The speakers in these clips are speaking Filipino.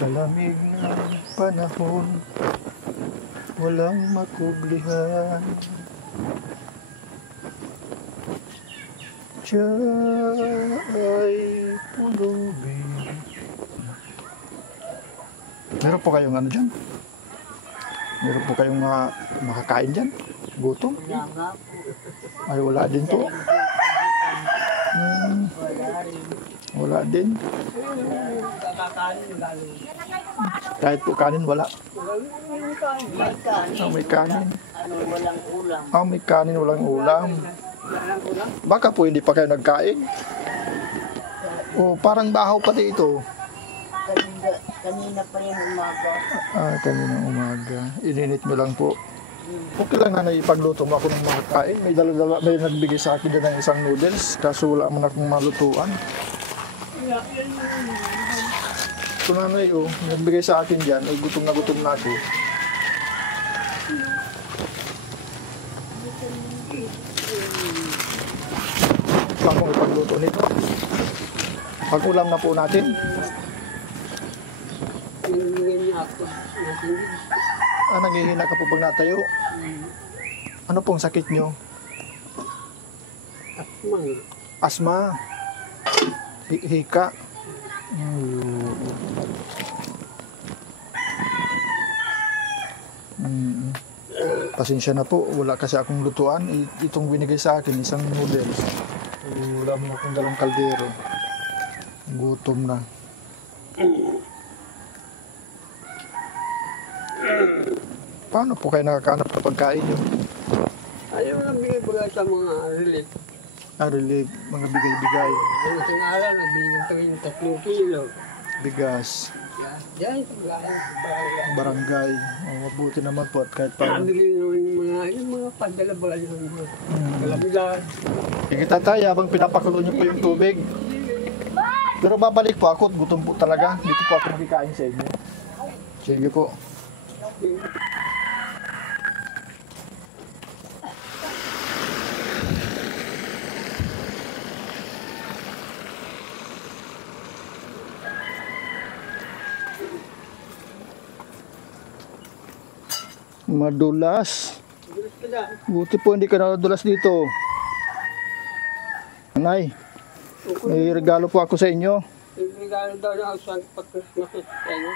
Sa lamig ng panahon, walang makublihan. Siya ay pulubin. Meron po kayong ano dyan? Meron po kayong makakain dyan? Gutom? Wala nga po. Ay, wala din po. Wala rin. Wala din. Kakakanin lalo. Kahit po kanin, wala. May kanin. May kanin. Ano, walang ulam. May kanin, walang ulam. Walang ulam? Baka po hindi pa kayo nagkain. Parang bahaw pati ito. Kanina pa yung umaga. Kaninang umaga. Ininit mo lang po. Okay lang na ipagluto mo ako ng mga kain. May nagbigay sa akin din ng isang noodles. Kaso wala man akong malutuan. Ito nanay, nagbigay sa akin dyan. Ay, gutom na ako. Saan kong ipagluto nito? Pag-ulam na po natin. Pinigyan niya ako. Nangihina ka po pag natayo? Ano pong sakit nyo? Asma. Hika. Pasensya na po, wala kasi akong lutuan. Itong binigay sa akin, isang noodles. Wala mo akong dalang kaldero. Gutom na. Paano po kayo nakakaanap ng pagkain nyo? Ayaw na bigay sa mga relief. Relief, mga bigay-bigay. Ang isang araw, nagbigay kami ng 3 kilo. Bigas. Yan, sa Barangay. Mabuti naman po at kahit paano. Nabili naman yung mga padala-bala yung mga kalamilan. Sige tatay, habang pinapakulo niyo po yung tubig. Pero babalik po ako at gutom po talaga. Dito po ako magkikain sa inyo. Sige po. Madulas. Buti po hindi ka nadulas dito. Nanay, may regalo po ako sa inyo. Regalo daw na ako sa pag-Christmas sa inyo.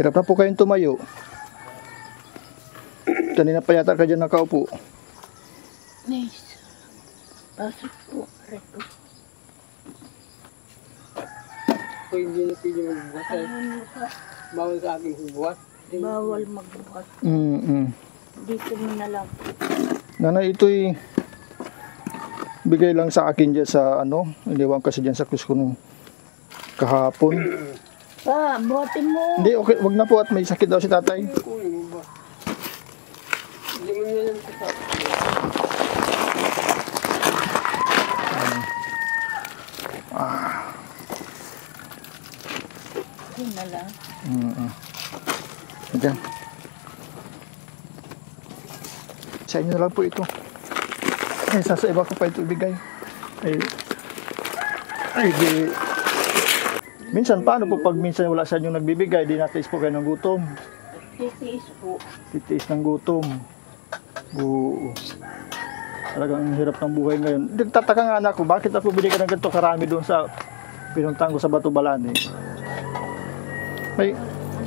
Hirap na po kayong tumayo. Kanina pa yata ka dyan nakaupo. Nice. Pasok po. Reto. Kung hindi na pili magbukas. Bawal sa akin magbukas. Bawal magbukas. Dito mo na lang. Nanay, ito'y bigay lang sa akin dyan sa iniwan kasi dyan sa kusko nung kahapon. Buhatin mo. Hindi, okay, wag na po at may sakit daw si tatay. Hindi mo na lang sa Hindi na lang. Diyan. Sa inyo na lang po ito. Sa iba ko pa ito ibigay. Di. Minsan, paano po pag minsan wala sa inyo nagbibigay, di natiis po kayo ng gutom? Titiis po. Titiis ng gutom. Oo. Talagang hirap ng buhay ngayon. Nagtataka nga anak ko, bakit ako binigyan ng ganito karami doon sa pinuntahan ko sa Batubalani?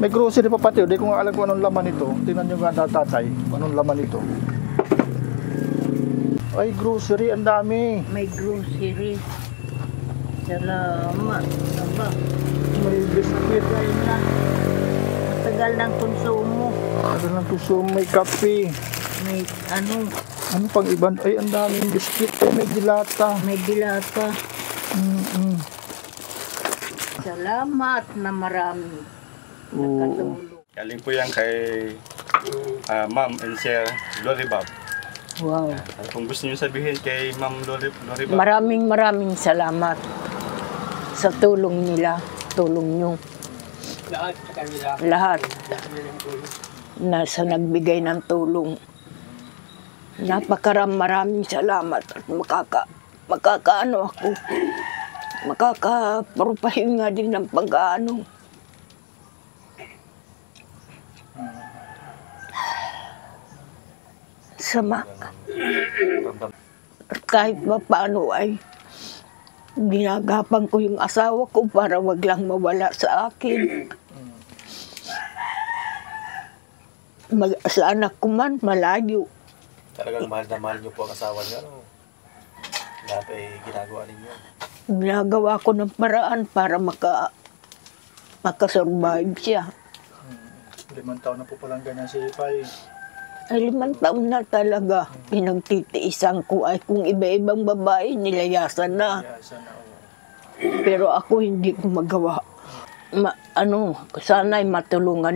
May grocery pa pati. Hindi ko nga alam kung anong laman ito. Tingnan nyo nga tatay, kung anong laman ito. Ay, grocery, ang dami. May grocery. Salamat. Aba. May biscuit. Matagal ng konsumo. Matagal ng konsumo. May kape. May ano. Ano pang iba? Ay, ang daming biscuit. Ay, may dilata. May dilata. Salamat na marami. Oo. Galing po yan kay Ma'am and Sir Loribab. Wow. Kung gusto niyo sabihin kay Ma'am Loribab. Maraming salamat sa tulong nila. Tulong nyo. Lahat sa kanila. Lahat. Na sa nagbigay ng tulong. Maraming salamat at makakaano ako. makakaparupahinga din ng pag-ano. Sama. Kahit pa paano ay ginagapan ko yung asawa ko para wag lang mawala sa akin. Sa anak ko man, malayo. Talagang mahal na mahal niyo po ang asawa niyo. Ano? Lahat ay ginagawa ninyo. Ginagawa ko ng paraan para makasurvive siya. 5 taon na po palang ganyan si Pai. Ay, 5 taon na talaga. Pinagtitiisan ko ay kung iba-ibang babae, nilayasan na. Kaya sana, Pero ako hindi ko magawa. Sana'y matulungan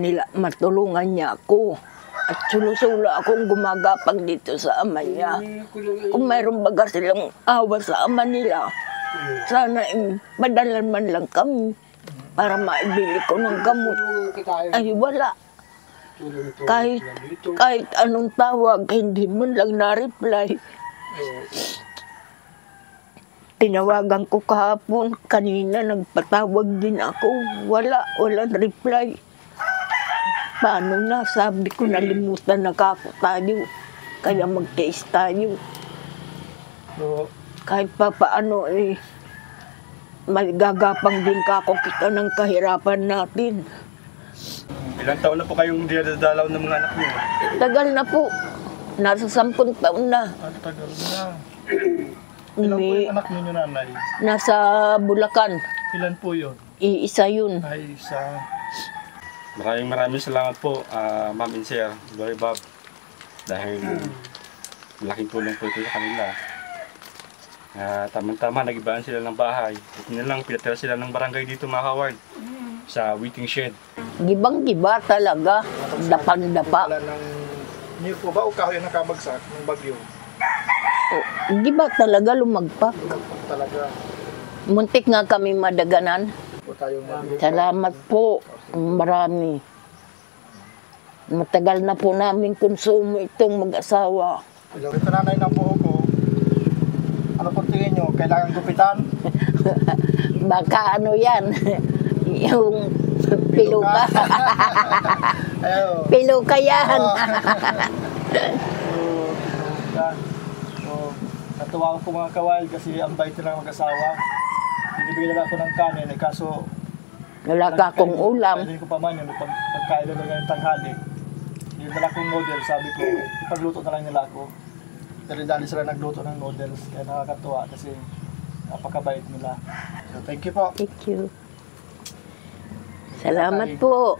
niya ako. At sulo-sulo akong gumagapang dito sa ama niya. Kung mayroon baga silang awa sa ama nila, sana madalan man lang kami para maibili ko ng gamot. Ay, wala. Kahit anong tawag, hindi mo lang na-reply. Tinawagan ko kahapon, kanina nagpatawag din ako. Walang reply. Paano na? Sabi ko, nalimutan na kako tayo. Kaya mag-case tayo. So, Kahit pa paano magagapang din kako kita ng kahirapan natin. Ilang taon na po kayong dinadalaw ng mga anak niyo? Tagal na po. Nasa 10 taon na. ang tagal na. Ilan po yung anak ninyo, nanay? Nasa Bulacan. Ilan po yun? Iisa yun. Ay, isa. Maraming salamat po, Ma'am and Sir, Glory Bob. Dahil malaking tulong po ito sa kanila. Tama-tama, nag-ibaan sila ng bahay. At yun lang, pinatira sila ng barangay dito, mga Howard. Sa waiting shed. Gibang-giba talaga. Dapang-dapa. Wala ng niyo po ba o kahoy na nakabagsak ng bagyo? Giba talaga lumagpak. Talaga Muntik nga kami madaganan. po tayong Salamat po. Marami. Matagal na po namin konsumo itong mag-asawa. Ito nanay ng buho ko. Ano po tingin nyo? Kailangan gupitan? Baka ano yan. Yung piluka. Ayaw. Piluka yan. Natuwa ko mga kawal kasi ang bait nila mag-asawa. Binibigyan nila ako ng kanin, kaso Wala ka akong ulam. Pwede ko pa man yun, pagkain na lang ng tanghali. Yung dala kong noodles, sabi ko, ipagluto na lang nila ako. Dali-dali sila nagluto ng noodles, kaya nakakatuwa kasi napakabait nila. So thank you po. Thank you. Salamat po.